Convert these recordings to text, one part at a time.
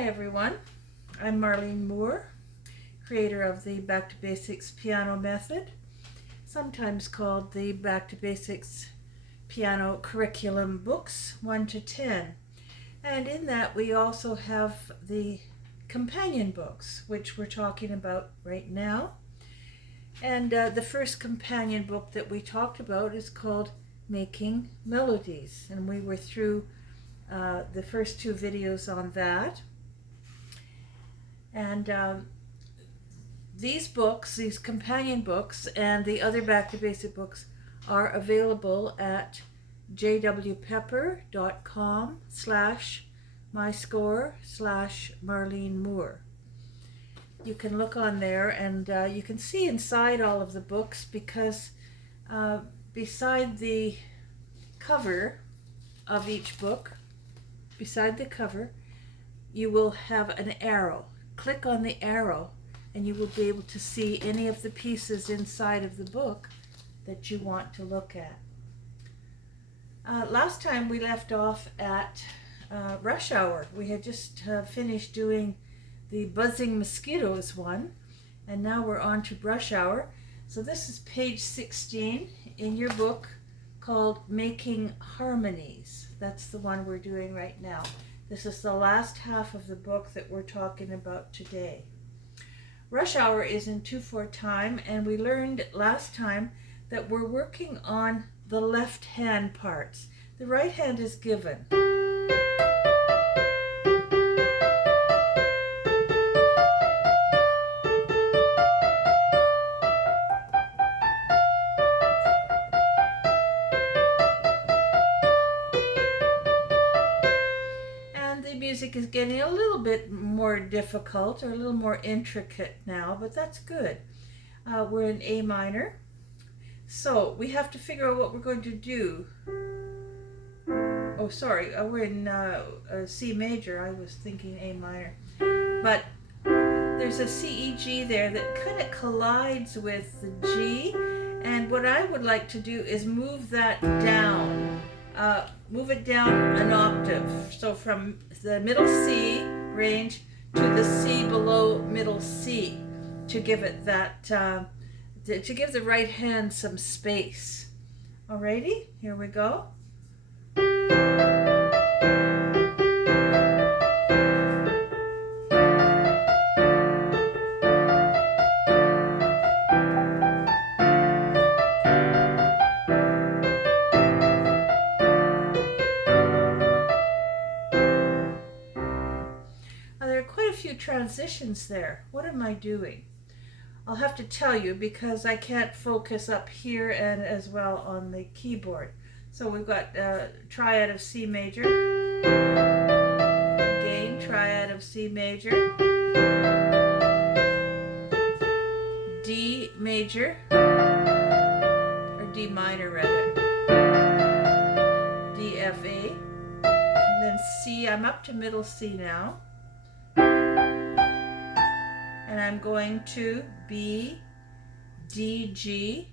Hi everyone, I'm Marlene Moore, creator of the Back to Basics piano method, sometimes called the Back to Basics piano curriculum books 1 to 10. And in that we also have the companion books, which we're talking about right now. And the first companion book that we talked about is called Making Melodies, and we were through the first two videos on that. And these books, these companion books, and the other Back to Basic books are available at jwpepper.com/myscore/Marlene Moore. You can look on there and you can see inside all of the books, because beside the cover of each book, beside the cover, you will have an arrow. Click on the arrow and you will be able to see any of the pieces inside of the book that you want to look at. Last time we left off at Rush Hour. We had just finished doing the Buzzing Mosquitoes one, and now we're on to Brush Hour. So this is page 16 in your book called Making Harmonies. That's the one we're doing right now. This is the last half of the book that we're talking about today. Rush Hour is in 2/4 time, and we learned last time that we're working on the left hand parts. The right hand is given. Music is getting a little bit more difficult, or a little more intricate now, but that's good. We're in A minor, so we have to figure out what we're going to do. Oh, sorry, we're in C major. I was thinking A minor, but there's a C, E, G there that kind of collides with the G, and what I would like to do is move that down. Move it down an octave, so from the middle C range to the C below middle C, to give it that, to give the right hand some space. Alrighty, here we go. Transitions there. What am I doing? I'll have to tell you, because I can't focus up here and as well on the keyboard. So we've got triad of C major, again triad of C major, D major, or D minor rather, D, F, A, and then C. I'm up to middle C now. And I'm going to B, D, G,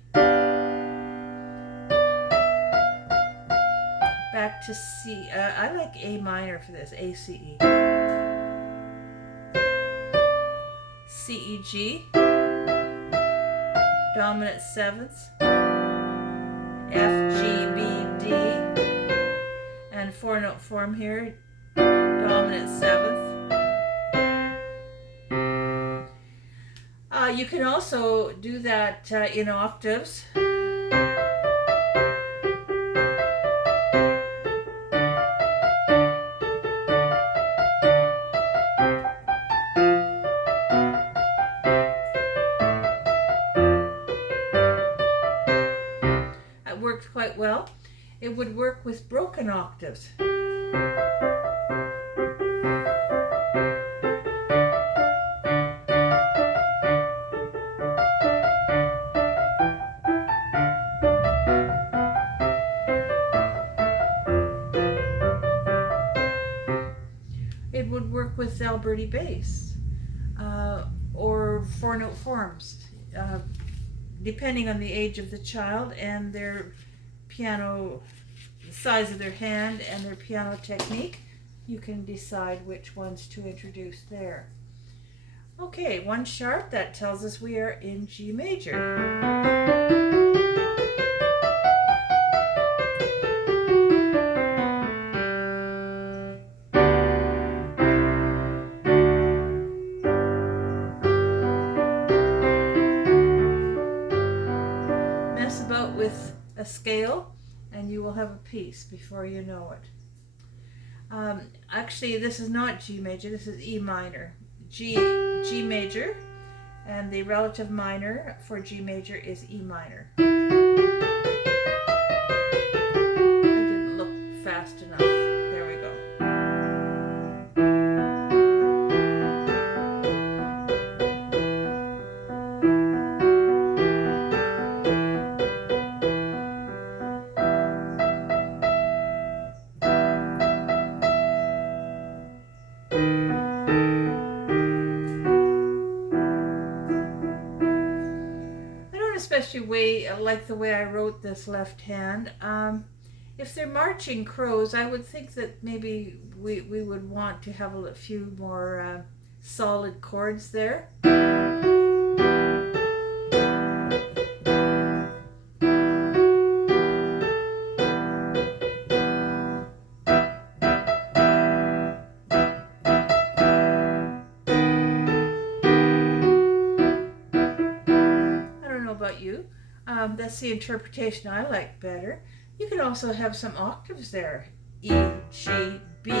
back to C. I like A minor for this, A, C, E. C, E, G, dominant sevenths, F, G, B, D, and 4-note form here, dominant seventh. You can also do that in octaves. That worked quite well. It would work with broken octaves. It would work with Alberti bass or 4-note forms, depending on the age of the child and their piano, the size of their hand and their piano technique. you can decide which ones to introduce there. Okay, 1 sharp, that tells us we are in G major. Mess about with a scale and you will have a piece before you know it. Actually, this is not G major, this is E minor. G major, and the relative minor for G major is E minor. I didn't look fast enough. There we go. Especially like the way I wrote this left hand. If they're marching crows, I would think that maybe we would want to have a few more solid chords there. You. That's the interpretation I like better. You can also have some octaves there. E, G, B.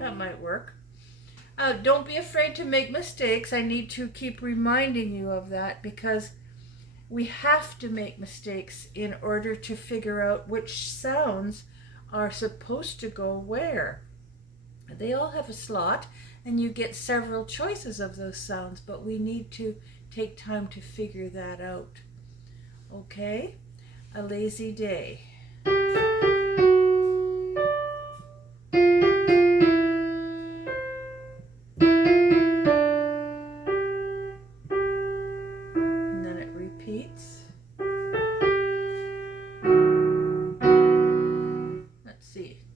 That might work. Don't be afraid to make mistakes. I need to keep reminding you of that because we have to make mistakes in order to figure out which sounds are supposed to go where. They all have a slot and you get several choices of those sounds, but we need to take time to figure that out. Okay? A lazy day.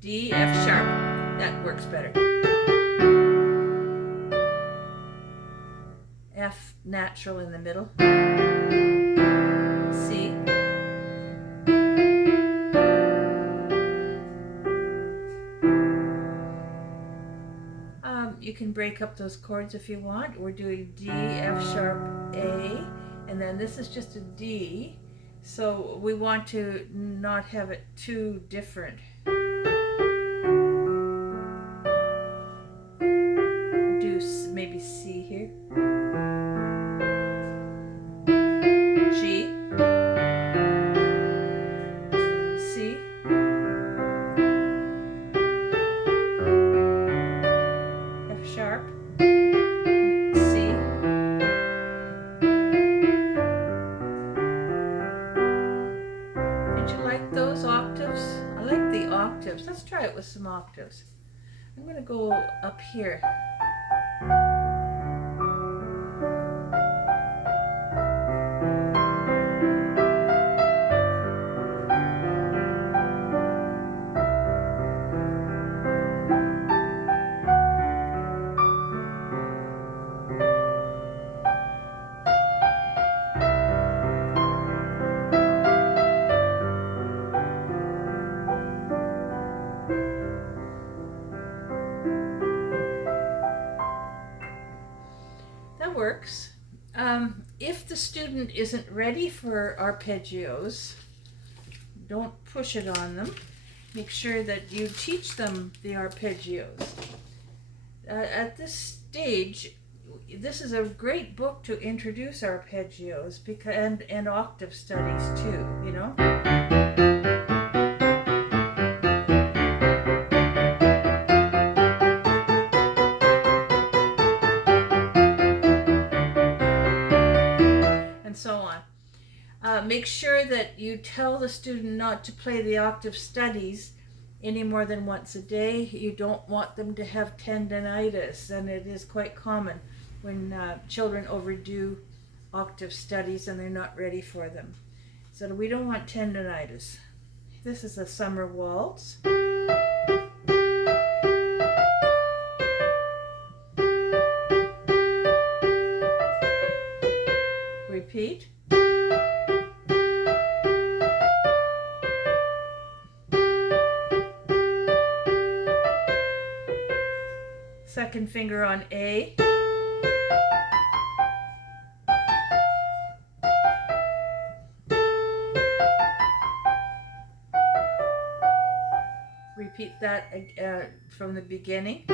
D, F sharp. That works better. F natural in the middle. C. You can break up those chords if you want. We're doing D, F sharp, A, and then this is just a D. So we want to not have it too different. Maybe C here. G. C. F sharp. C. Did you like those octaves? I like the octaves. Let's try it with some octaves. I'm going to go up here. Works. If the student isn't ready for arpeggios, don't push it on them. Make sure that you teach them the arpeggios. At this stage, this is a great book to introduce arpeggios and octave studies too, you know. So on. Make sure that that you tell the student not to play the octave studies any more than once a day. You don't want them to have tendinitis, and it is quite common when children overdo octave studies and they're not ready for them. So we don't want tendinitis. This is a summer waltz. Repeat. Second finger on A. Repeat that from the beginning.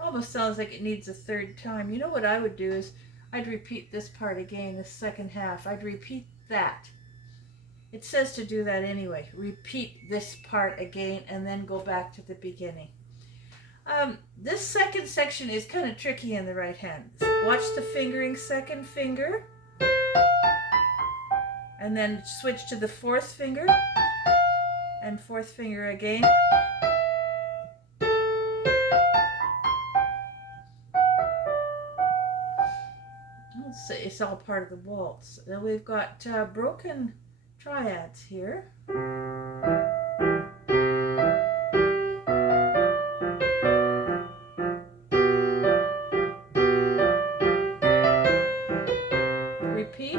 Almost sounds like it needs a third time. You know what I would do is I'd repeat this part again, the second half. I'd repeat that. It says to do that anyway. Repeat this part again and then go back to the beginning. This second section is kind of tricky in the right hand. Watch the fingering, second finger, and then switch to the fourth finger, and fourth finger again. It's all part of the waltz. Now we've got broken triads here. Repeat.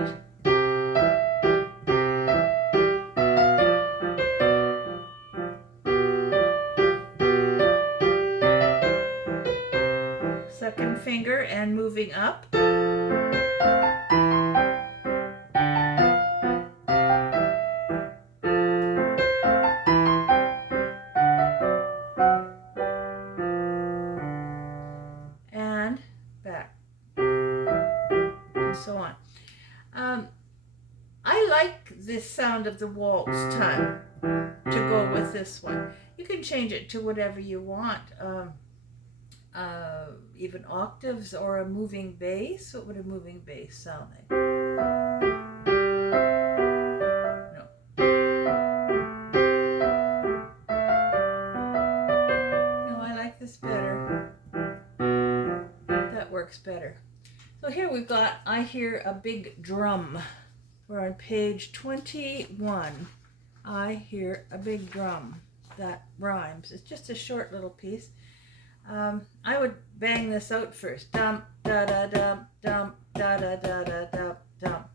Second finger and moving up. So on. I like this sound of the waltz time to go with this one. You can change it to whatever you want, even octaves or a moving bass. What would a moving bass sound like? No. No, I like this better. That works better. So here we've got, I hear a big drum. We're on page 21. I hear a big drum. That rhymes. It's just a short little piece. I would bang this out first. Dum, da da dum, dum, da da da da dum, dum.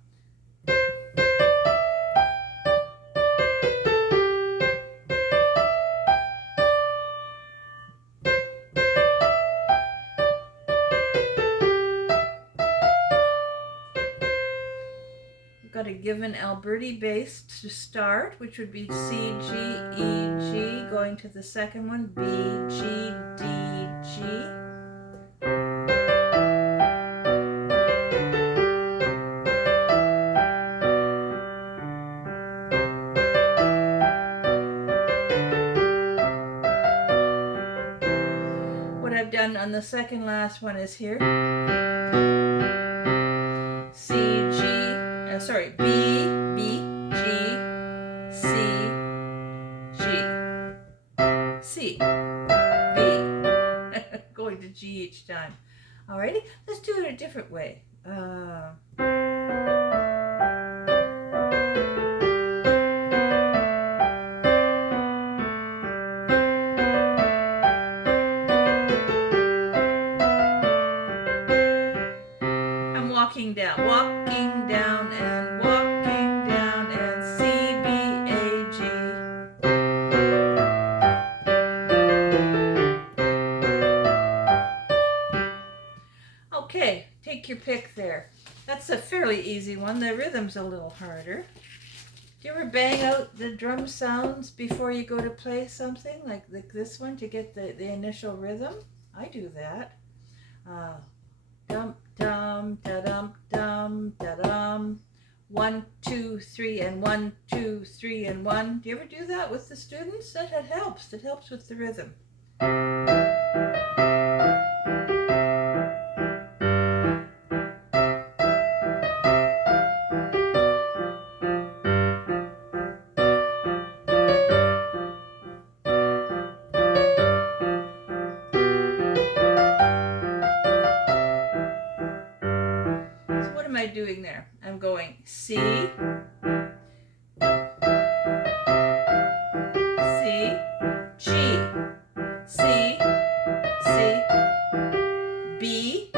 Got a given Alberti bass to start, which would be C, G, E, G, going to the second one, B, G, D, G. What I've done on the second last one is here. C, G, B, B, G, C, G, C, B. Going to G each time. Alrighty, let's do it a different way. I'm walking down and walking down and C, B, A, G. Okay, take your pick there. That's a fairly easy one. The rhythm's a little harder. Do you ever bang out the drum sounds before you go to play something like this one to get the initial rhythm? I do that. Dum, dum, da-dum, dum, da-dum. 1, 2, 3, and 1, 2, 3, and 1. Do you ever do that with the students? That helps. It helps with the rhythm. What am I doing there? I'm going C, C, G, C, C, B,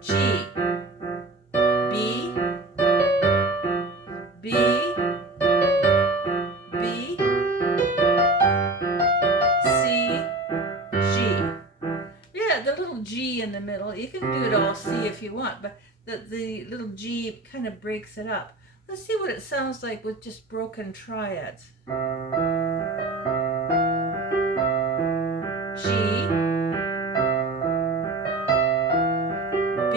G, B, B, B, C, G. Yeah, the little G in the middle. You can do it all C if you want, but the little G kind of breaks it up. Let's see what it sounds like with just broken triads. G, B.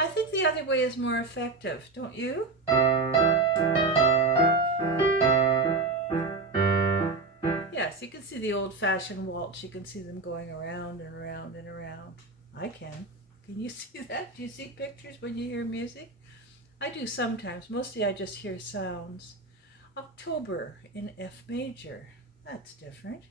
I think the other way is more effective, don't you? Yes, you can see the old-fashioned waltz. You can see them going around and around and around. I can. Can you see that? Do you see pictures when you hear music? I do sometimes. Mostly I just hear sounds. October in F major. That's different.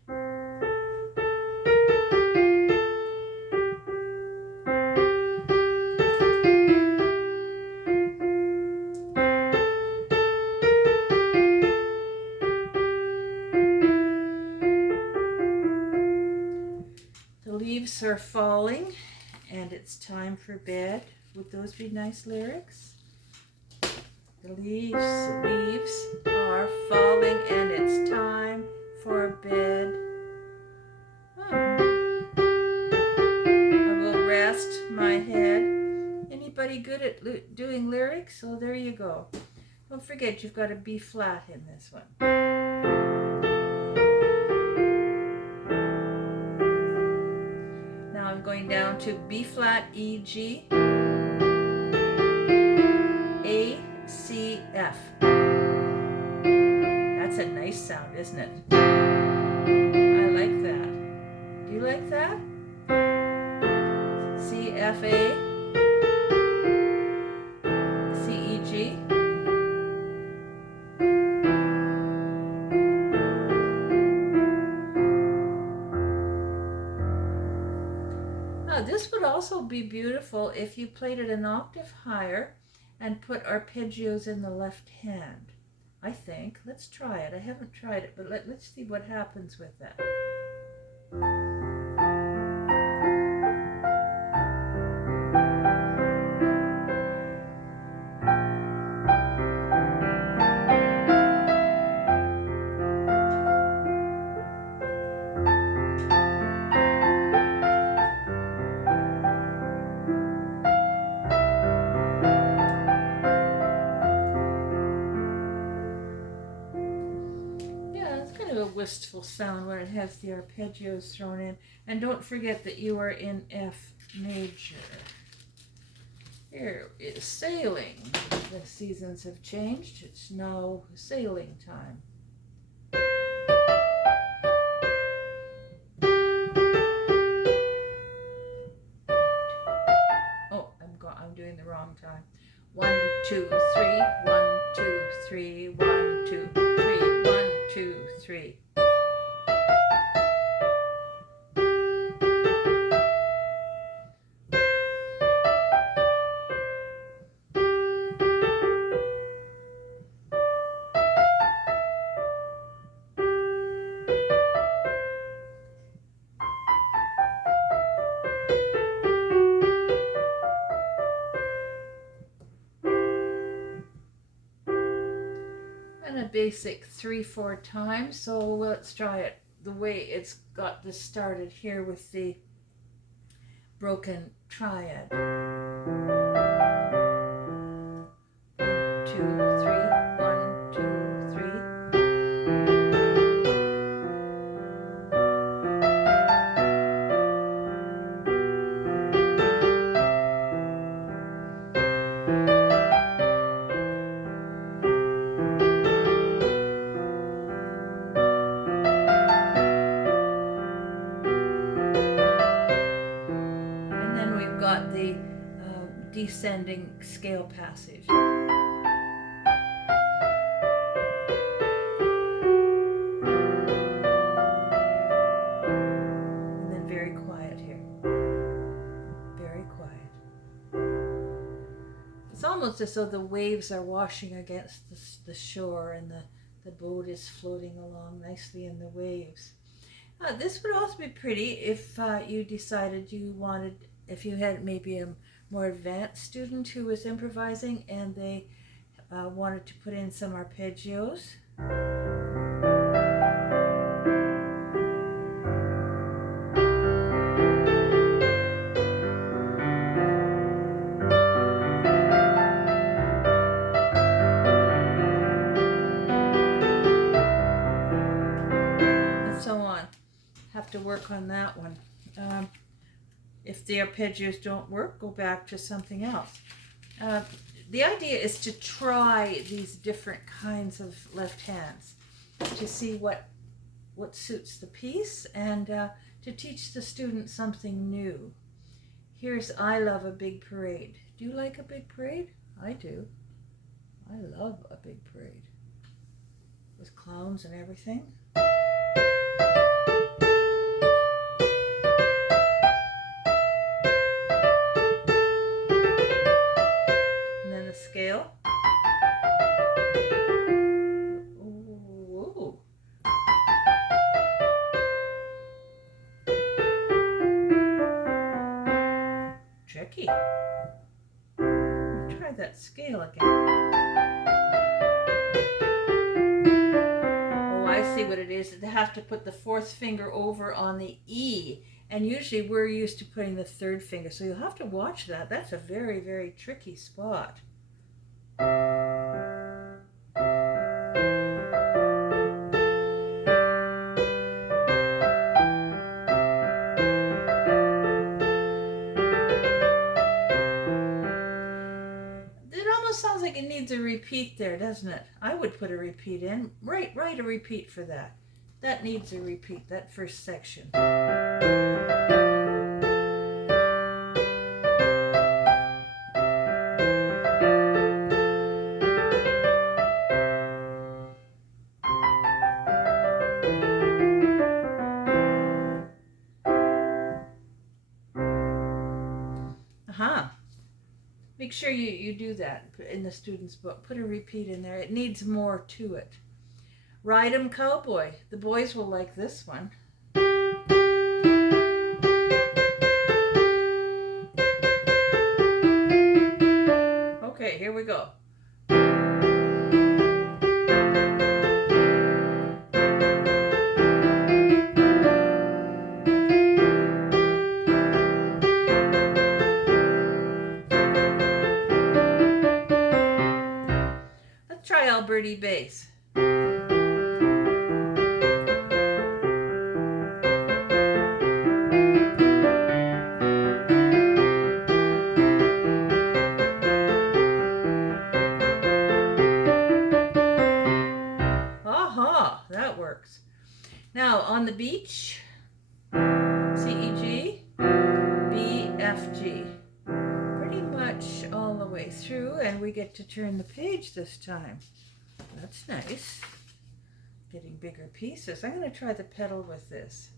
The leaves are falling and it's time for bed. Would those be nice lyrics? The leaves are falling and it's time for bed. Oh. I will rest my head. Anybody good at doing lyrics? Oh, there you go. Don't forget you've got a B flat in this one. Now I'm going down to B flat, E, G, A, C, F. That's a nice sound, isn't it? I like that. Do you like that? C, F, A, C, E, G. Now this would also be beautiful if you played it an octave higher and put arpeggios in the left hand. I think. Let's try it. I haven't tried it, but let's see what happens with that. Wistful sound when it has the arpeggios thrown in. And don't forget that you are in F major. Here is sailing. The seasons have changed. It's now sailing time. Oh, I'm doing the wrong time. 1, 2, 3, 1, 2, 3, 1, 2, 3, 1, 2, 3. A basic 3-4 times, so let's try it the way it's got this started here with the broken triad. 1, 2, 3, 1, 2, 3. descending scale passage. And then very quiet here. Very quiet. It's almost as though the waves are washing against the shore, and the boat is floating along nicely in the waves. This would also be pretty if you decided you wanted, if you had maybe a more advanced student who was improvising and they wanted to put in some arpeggios. And so on. Have to work on that one. If the arpeggios don't work, go back to something else. The idea is to try these different kinds of left hands to see what suits the piece, and to teach the student something new. Here's I Love a Big Parade. Do you like a big parade? I do. I love a big parade. With clowns and everything. Scale. Ooh. Tricky. Try that scale again. Oh, I see what it is. They have to put the fourth finger over on the E, and usually we're used to putting the third finger, so you'll have to watch that. That's a very, very tricky spot. Sounds like it needs a repeat there, doesn't it? I would put a repeat in. Write a repeat for that. That needs a repeat, that first section. Make sure you do that in the student's book. Put a repeat in there. It needs more to it. Ride 'em Cowboy. The boys will like this one. Okay, here we go. Try Alberti bass. Aha, that works. Now on the beach, C, E, G, B, F, G. Pretty much all the way through, and we get to turn the page this time. That's nice. Getting bigger pieces. I'm going to try the pedal with this.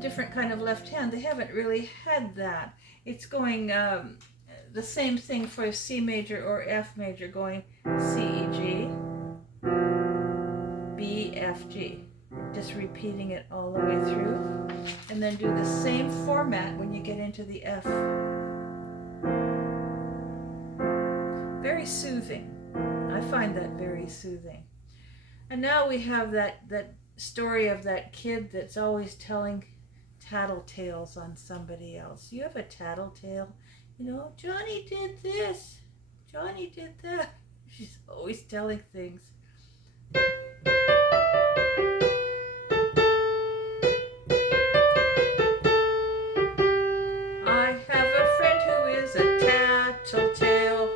Different kind of left hand. They haven't really had that. It's going the same thing for C major or F major, going C, E, G, B, F, G. just repeating it all the way through, and then do the same format when you get into the F. Very soothing. I find that very soothing. And now we have that story of that kid that's always telling tattletales on somebody else. You have a tattletale, Johnny did this, Johnny did that. She's always telling things. I have a friend who is a tattletale.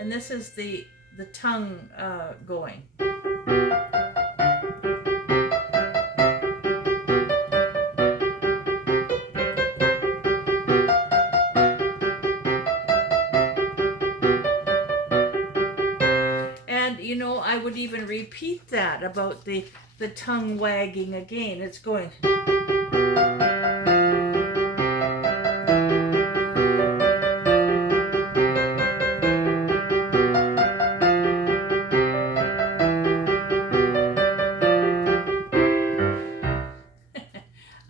And this is the tongue going. And I would even repeat that about the tongue wagging again. It's going.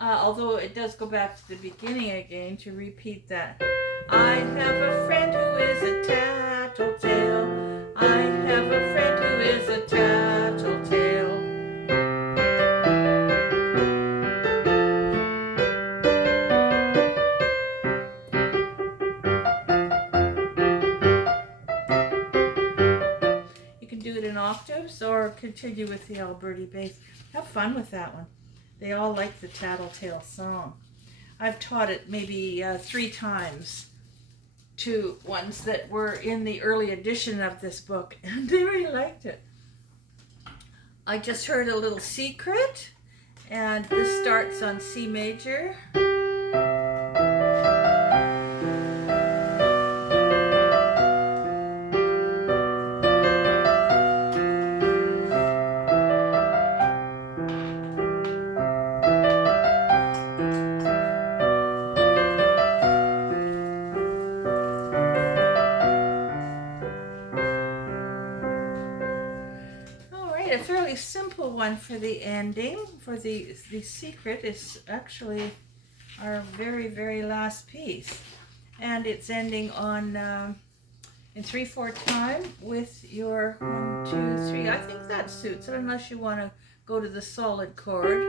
Although it does go back to the beginning again to repeat that. I have a friend who is a tattletale. I have a friend who is a tattletale. You can do it in octaves or continue with the Alberti bass. Have fun with that one. They all like the Tattletale song. I've taught it maybe 3 times to ones that were in the early edition of this book, and they really liked it. I just heard a little secret, and this starts on C major. A fairly simple one for the ending. For the secret is actually our very, very last piece, and it's ending on in 3/4 time with your 1, 2, 3. I think that suits it, unless you want to go to the solid chord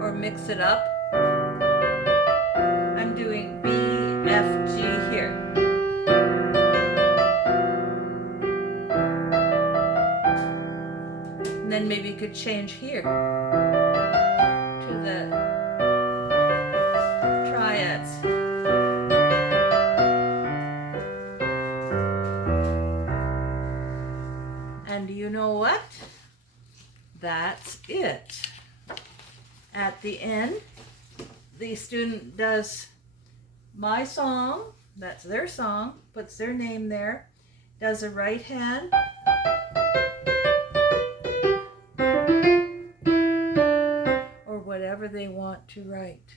or mix it up. I'm doing B, F, G here. And then maybe you could change here to the triads. And you know what? That's it. At the end, the student does my song, that's their song, puts their name there, does a right hand, whatever they want to write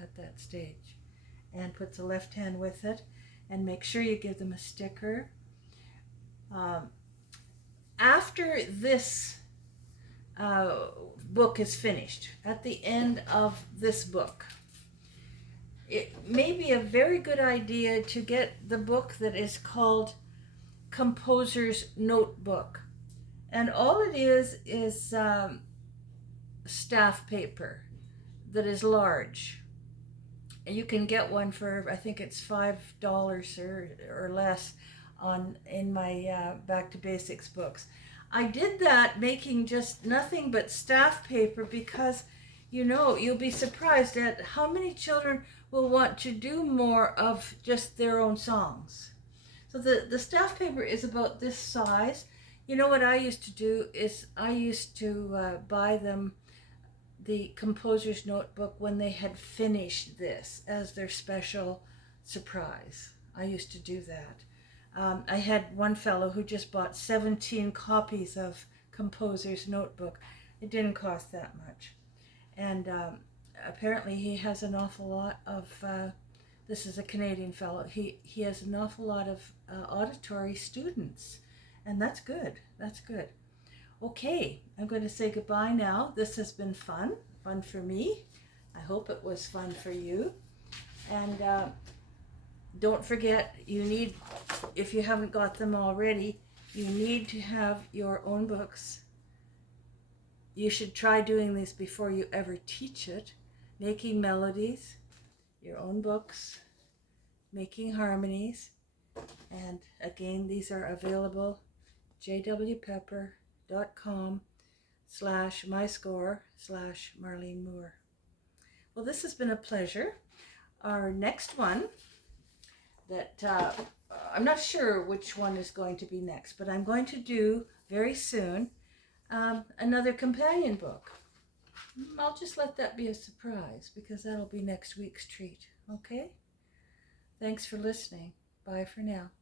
at that stage, and puts a left hand with it, and make sure you give them a sticker. After this book is finished, at the end of this book, it may be a very good idea to get the book that is called Composer's Notebook, and all it is staff paper that is large, and you can get one for, I think it's $5 or less in my Back to Basics books. I did that making just nothing but staff paper because you'll be surprised at how many children will want to do more of just their own songs. So the staff paper is about this size. What I used to do is I used to buy them the Composer's Notebook when they had finished this as their special surprise. I used to do that. I had one fellow who just bought 17 copies of Composer's Notebook. It didn't cost that much. And apparently he has an awful lot of, this is a Canadian fellow, he has an awful lot of auditory students. And that's good. That's good. Okay, I'm going to say goodbye now. This has been fun for me. I hope it was fun for you. And don't forget, you need, if you haven't got them already, you need to have your own books. You should try doing this before you ever teach it. Making melodies, your own books, making harmonies. And again, these are available jwpepper.com/myscore/Marlene Moore. Well, this has been a pleasure. Our next one that I'm not sure which one is going to be next, but I'm going to do very soon another companion book. I'll just let that be a surprise because that'll be next week's treat. Okay? Thanks for listening. Bye for now.